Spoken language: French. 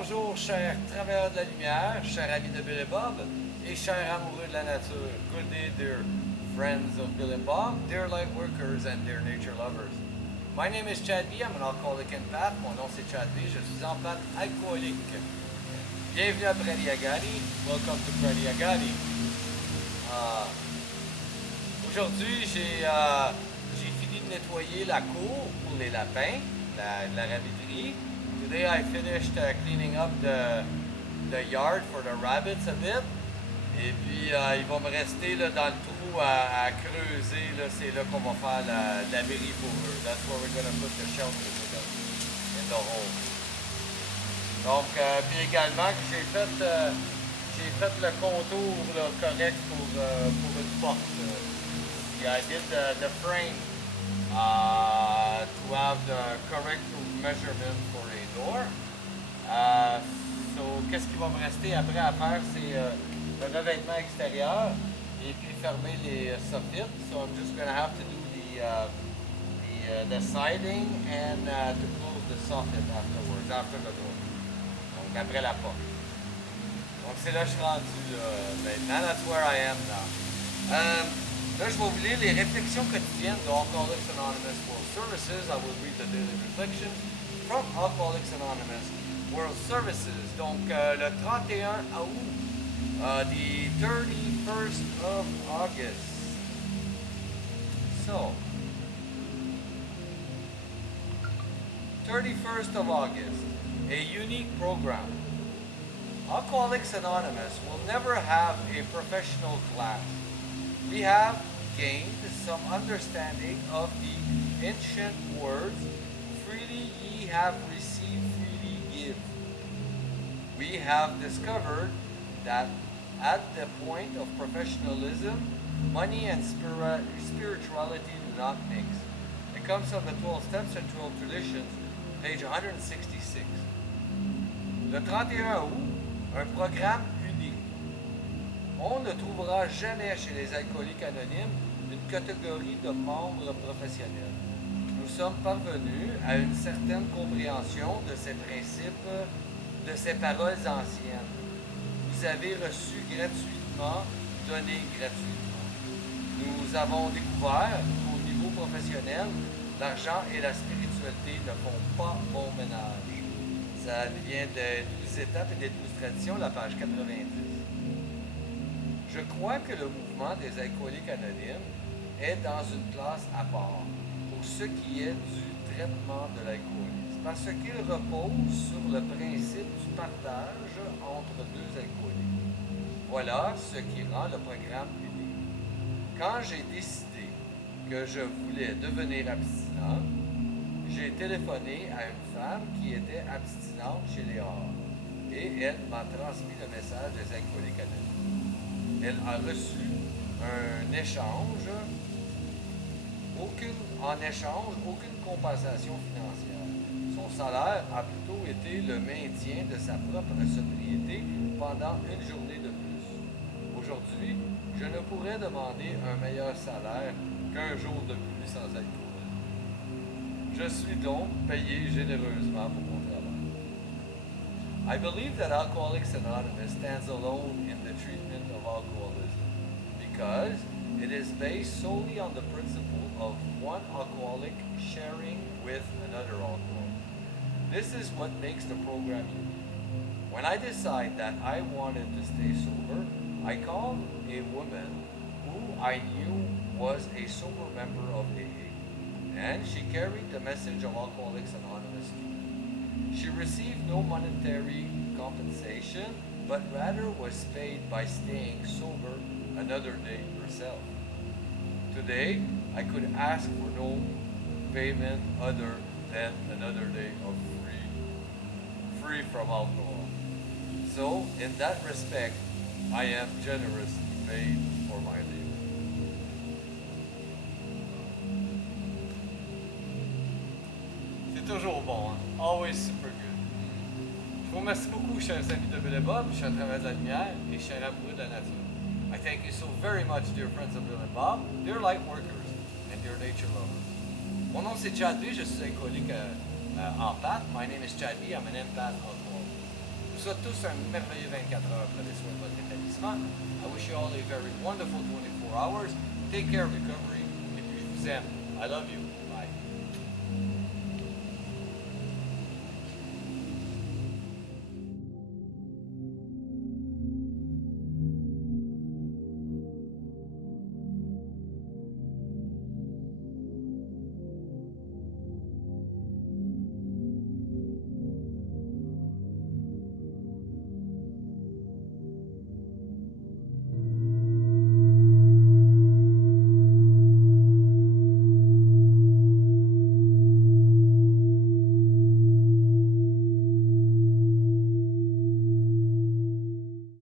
bonjour, chers travailleurs de la lumière, chers amis de Bill et Bob, et chers amoureux de la nature. Good day, dear friends of Bill and Bob, dear light workers, and dear nature lovers. My name is Chad B. I'm an alcoholic empath. Mon nom c'est Chad B. Je suis empath alcoolique. Bienvenue à Praliagani. Welcome to Praliagani. Aujourd'hui, j'ai fini de nettoyer la cour pour les lapins, la rabbiterie. Today I finished cleaning up the yard for the rabbits a bit. Et puis il va me rester là, dans le trou à creuser. C'est là qu'on va faire l'abri pour eux. That's where we're gonna put the shelter in the hole. Donc, puis également j'ai fait le contour là, correct pour une porte. I did the frame to have the correct measurement for a door. So, qu'est-ce qui va me rester après à faire, c'est le revêtement extérieur et puis fermer les soffits. So I'm just going to have to do the siding and to close the soffit afterwards, after the door. Donc après la porte. Donc c'est là que je suis rendu maintenant. That's where I am now. Là, je vais vous lire les réflexions quotidiennes de Alcooliques Anonymous World Services. I will read the daily reflections from Alcooliques Anonymous World Services. Donc, le 31 août, the 31st of August. So, 31st of August, a unique program. Alcoholics Anonymous will never have a professional class. We have gained some understanding of the ancient words, freely ye have received, freely give. We have discovered that at the point of professionalism, money and spirituality do not mix. It comes from the 12 Steps and 12 Traditions, page 166. Le 31 août, un programme unique. On ne trouvera jamais chez les Alcooliques Anonymes une catégorie de membres professionnels. Nous sommes parvenus à une certaine compréhension de ces principes, de ces paroles anciennes. Vous avez reçu gratuitement, donné gratuitement. Nous avons découvert qu'au niveau professionnel, l'argent et la spiritualité ne font pas bon ménage. Ça vient des 12 étapes et des 12 traditions, la page 90. Je crois que le mouvement des Alcooliques Anonymes est dans une classe à part pour ce qui est du traitement de l'alcoolisme, parce qu'il repose sur le principe du partage entre deux alcooliques. Voilà ce qui rend le programme unique. Quand j'ai décidé que je voulais devenir abstinent, j'ai téléphoné à une femme qui était abstinente chez les Arts et elle m'a transmis le message des Alcooliques Anonymes. Elle a reçu un échange, aucune compensation financière. Son salaire a plutôt été le maintien de sa propre sobriété pendant une journée de plus. Aujourd'hui, je ne pourrais demander un meilleur salaire qu'un jour de plus sans alcool. Je suis donc payé généreusement pour mon travail. I believe that Alcoholics Anonymous stands alone in the treatment of alcoholism because it is based solely on the principle of one alcoholic sharing with another alcoholic. This is what makes the program unique. When I decided that I wanted to stay sober, I called a woman who I knew was a sober member of AA, and she carried the message of Alcoholics Anonymous to me. She received no monetary compensation, but rather was paid by staying sober another day herself. Today, I could ask for no payment other than another day of free from alcohol. So, in that respect, I am generously paid for my labor. C'est toujours bon, hein? Always super good. Je vous remercie beaucoup, chers amis de Bill et Bob, chers travailleurs de la lumière et chers amoureux de la nature. I thank you so very much, dear friends of Bill and Bob, dear light workers, and dear nature lovers. Mon nom c'est Chad B, je suis alcoolique empath. My name is Chad B, I'm an empath alcoholic. vous souhaite tous un merveilleux 24 heures pour les soins de votre établissement. I wish you all a very wonderful 24 hours. Take care of recovery. Et puis, je vous aime. I love you.